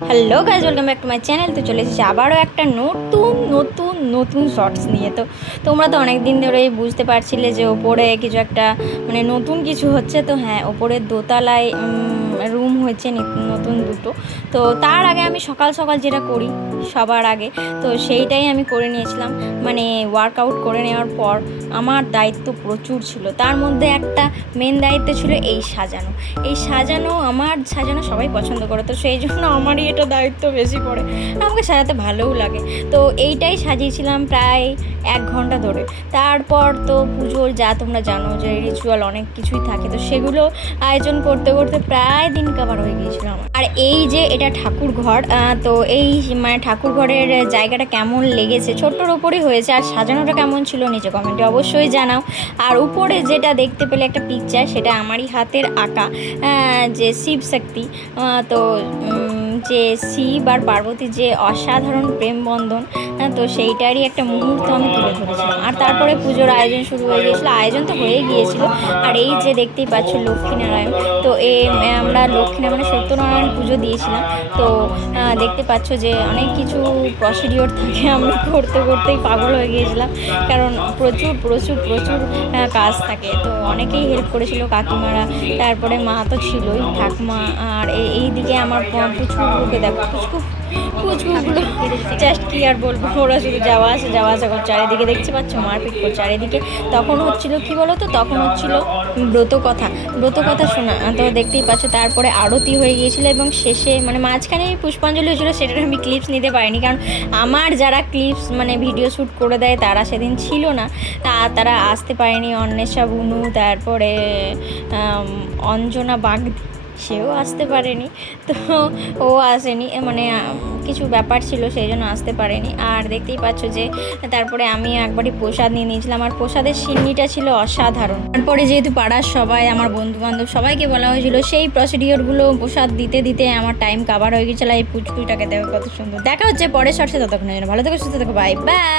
Hello guys, welcome back to my channel. তো চলে এসেছি আবারও একটা নতুন নতুন নতুন শর্টস নিয়ে। তো তোমরা তো অনেক দিন ধরেই বুঝতে পারছিলে যে ওপরে কিছু একটা মানে নতুন কিছু হচ্ছে। তো হ্যাঁ, ওপরের দোতলায় রুম হয়েছে নতুন দুটো। তো তার আগে আমি সকাল সকাল যেটা করি সবার আগে, তো সেইটাই আমি করে নিয়েছিলাম। মানে ওয়ার্কআউট করে নেওয়ার পর আমার দায়িত্ব প্রচুর ছিল। তার মধ্যে একটা মেন দায়িত্ব ছিল এই সাজানো। আমার সাজানো সবাই পছন্দ করে, তো সেই জন্য আমারই এটা দায়িত্ব বেশি পড়ে। আমাকে সাজাতে ভালোও লাগে। তো এইটাই সাজিয়েছিলাম প্রায় 1 ঘন্টা ধরে। তারপর তো পুজোর যা তোমরা জানো যে রিচুয়াল অনেক কিছুই থাকে, তো সেগুলো আয়োজন করতে করতে প্রায় দিন কাবার হয়ে গিয়েছিল আমার। আর এই যে এটা ঠাকুর ঘর, তো এই মানে ঠাকুর ঘরের জায়গাটা কেমন লেগেছে, ছোট্টর ওপরই হয়েছে, আর সাজানোটা কেমন ছিল নিচে কমেন্টে অবশ্যই জানাও। আর উপরে যেটা দেখতে পেলে একটা পিকচার, সেটা আমারই হাতের আঁকা, যে শিব শক্তি। তো যে শিব আর পার্বতীর যে অসাধারণ প্রেম বন্ধন, তো সেইটারই একটা মুহূর্ত আমি তুলে ধরেছিলাম। আর তারপরে পুজোর আয়োজন শুরু হয়ে গিয়েছিলো, আয়োজন তো হয়ে গিয়েছিল। আর এই যে দেখতেই পাচ্ছ লক্ষ্মীনারায়ণ, তো আমরা লক্ষ্মীনারায়ণ মানে সত্যনারায়ণ পুজো দিয়েছিলাম। তো দেখতে পাচ্ছ যে অনেক কিছু প্রসিডিওর থাকে, আমরা করতে করতেই পাগল হয়ে গিয়েছিলাম, কারণ প্রচুর প্রচুর প্রচুর কাজ থাকে। তো অনেকেই হেল্প করেছিল, কাকিমারা, তারপরে মা তো ছিলই, ঠাকুমা। আর এই দিকে আমার পুচকুগুলোকে দেখো, পুচকুগুলো জাস্ট কি আর বলবো, ওরা শুধু যাওয়া আসা করছে। চারিদিকে দেখতে পাচ্ছ মারপিট করছে চারিদিকে। তখন হচ্ছিল কি বলো তো, তখন হচ্ছিল ব্রত কথা শোনা। তো দেখতেই পাচ্ছ তারপরে আরতি হয়ে গিয়েছিলো, এবং শেষে মানে মাঝখানে পুষ্পাঞ্জলি হয়েছিলো, সেটার আমি ক্লিপস নিতে পারিনি, কারণ আমার যারা ক্লিপস মানে ভিডিও শ্যুট করে দেয় তারা সেদিন ছিল না, তারা আসতে পারেনি। অন্বেষা বুনু, তারপরে অঞ্জনা বাগদি, সেও আসতে পারেনি। তো ও আসেনি, মানে কিছু ব্যাপার ছিল সেই জন্য আসতে পারেনি। আর দেখতেই পাচ্ছ যে তারপরে আমি একবারই প্রসাদ নিয়ে নিয়েছিলাম, আর প্রসাদের সিন্নিটা ছিল অসাধারণ। তারপরে যেহেতু পাড়ার সবাই, আমার বন্ধুবান্ধব সবাইকে বলা হয়েছিল, সেই প্রসিডিওরগুলো প্রসাদ দিতে দিতে আমার টাইম কাভার হয়ে গেছিলো। এই পুচকুটাকে দেখো কত সুন্দর। দেখা হচ্ছে পরের শর্টসে, ততক্ষণের জন্য ভালো থেকো, সুস্থ থেকো, বাই বাই।